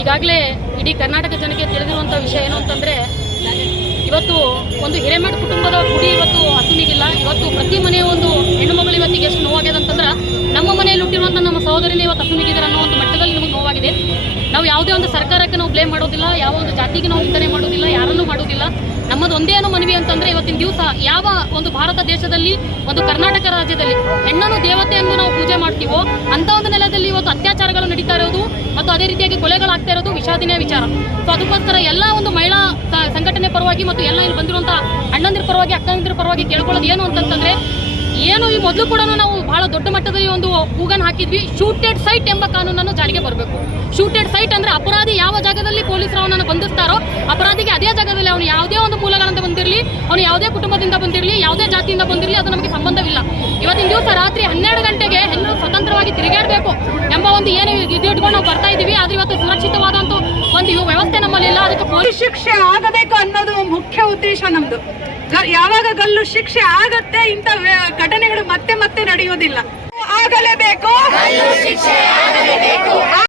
ಈಗಾಗಲೇ ಇಡೀ ಕರ್ನಾಟಕ ಜನಕ್ಕೆ ತಿಳಿದಿರುವಂತಹ ವಿಷಯ ಏನು ಅಂತಂದ್ರೆ, ಇವತ್ತು ಒಂದು ಹಿರೇಮಠ ಕುಟುಂಬದ ಗುಡಿ ಇವತ್ತು ಹಸುನಿಗಿಲ್ಲ ಇವತ್ತು ಪ್ರತಿ ಮನೆಯ ಒಂದು ಹೆಣ್ಣು ಮಗಳು ಇವತ್ತಿಗೆ ಎಷ್ಟು ನೋವಾಗ್ಯದಂತಂದ್ರೆ, ನಮ್ಮ ಮನೆಯಲ್ಲಿ ಹುಟ್ಟಿರುವಂತಹ ನಮ್ಮ ಸಹೋದರಿನ ಇವತ್ತು ಹಸುನಿಗಿದ್ದಾರೆ ಅನ್ನೋ ಒಂದು ಮಟ್ಟ ನಾವು ಯಾವುದೇ ಒಂದು ಸರ್ಕಾರಕ್ಕೆ ನಾವು ಬ್ಲೇಮ್ ಮಾಡೋದಿಲ್ಲ, ಯಾವ ಒಂದು ಜಾತಿಗೆ ನಾವು ನಿಂದನೆ ಮಾಡೋದಿಲ್ಲ, ಯಾರನ್ನೂ ಮಾಡೋದಿಲ್ಲ. ನಮ್ಮದು ಒಂದೇ ಮನವಿ ಅಂತಂದ್ರೆ ಇವತ್ತಿನ ದಿವಸ ಯಾವ ಒಂದು ಭಾರತ ದೇಶದಲ್ಲಿ, ಒಂದು ಕರ್ನಾಟಕ ರಾಜ್ಯದಲ್ಲಿ ಹೆಣ್ಣನ್ನು ದೇವತೆ ಎಂದು ನಾವು ಪೂಜೆ ಮಾಡ್ತೀವೋ ಅಂತ ಒಂದು ನೆಲದಲ್ಲಿ ಇವತ್ತು ಅತ್ಯಾಚಾರಗಳು ನಡೀತಾ ಇರೋದು ಮತ್ತು ಅದೇ ರೀತಿಯಾಗಿ ಕೊಲೆಗಳಾಗ್ತಾ ಇರೋದು ವಿಷಾದಿನ ವಿಚಾರ. ಸೊ ಅದಕ್ಕೋಸ್ಕರ ಎಲ್ಲ ಒಂದು ಮಹಿಳಾ ಸಂಘಟನೆ ಪರವಾಗಿ ಮತ್ತು ಎಲ್ಲ ಇಲ್ಲಿ ಬಂದಿರುವಂತಹ ಅಣ್ಣಂದಿರ ಪರವಾಗಿ, ಅಕ್ಕಂದಿರ ಪರವಾಗಿ ಕೇಳ್ಕೊಳ್ಳೋದು ಏನು ಅಂತಂತಂದ್ರೆ, ಏನು ಈ ಮೊದಲು ಕೂಡ ನಾವು ಬಹಳ ದೊಡ್ಡ ಒಂದು ಕೂಗನ್ನು ಹಾಕಿದ್ವಿ. ಶೂಟೆಡ್ ಸೈಟ್ ಎಂಬ ಕಾನೂನನ್ನು ಜಾರಿಗೆ ಬರಬೇಕು. ಶೂಟೆಡ್ ಸೈಟ್ ಅಂದ್ರೆ ಅಪರಾಧಿ ಯಾವ ಜಾಗದಲ್ಲಿ ಪೊಲೀಸರು ಅವನನ್ನು ಬಂಧಿಸ್ತಾರೋ ಅಪರಾಧಿಗೆ ಅದೇ ಜಾಗದಲ್ಲಿ ಅವನು ಯಾವುದೇ ಒಂದು ಮೂಲಗಳಿಂದ ಬಂದಿರಲಿ, ಅವನು ಯಾವುದೇ ಕುಟುಂಬದಿಂದ ಬಂದಿರಲಿ, ಯಾವುದೇ ಜಾತಿಯಿಂದ ಬಂದಿರಲಿ, ಅದು ನಮಗೆ ಸಂಬಂಧವಿಲ್ಲ. ಇವತ್ತಿನ ದಿವಸ ರಾತ್ರಿ ಹನ್ನೆರಡು ಗಂಟೆಗೆ ಹೆಣ್ಣು ಸ್ವತಂತ್ರವಾಗಿ ತಿರುಗಾಡಬೇಕು ಎಂಬ ಒಂದು ಏನು ಇದು ಇಟ್ಕೊಂಡು ನಾವು ಬರ್ತಾ ಇದ್ದೀವಿ. ಆದ್ರೆ ಇವತ್ತು ಸುರಕ್ಷಿತವಾದಂತ ಒಂದು ವ್ಯವಸ್ಥೆ ನಮ್ಮಲ್ಲಿ ಇಲ್ಲ. ಅದಕ್ಕೆ ಪೊಲೀಸ್ ಶಿಕ್ಷೆ ಆಗಬೇಕು ಅನ್ನೋದು ಮುಖ್ಯ ಉದ್ದೇಶ ನಮ್ದು. ಯಾವಾಗ ಗಲ್ಲು ಶಿಕ್ಷೆ ಆಗತ್ತೆ ಇಂಥ ಘಟನೆಗಳು ಮತ್ತೆ ಮತ್ತೆ ನಡೆಯೋದಿಲ್ಲ ಐದು ಶಿಕ್ಷೆ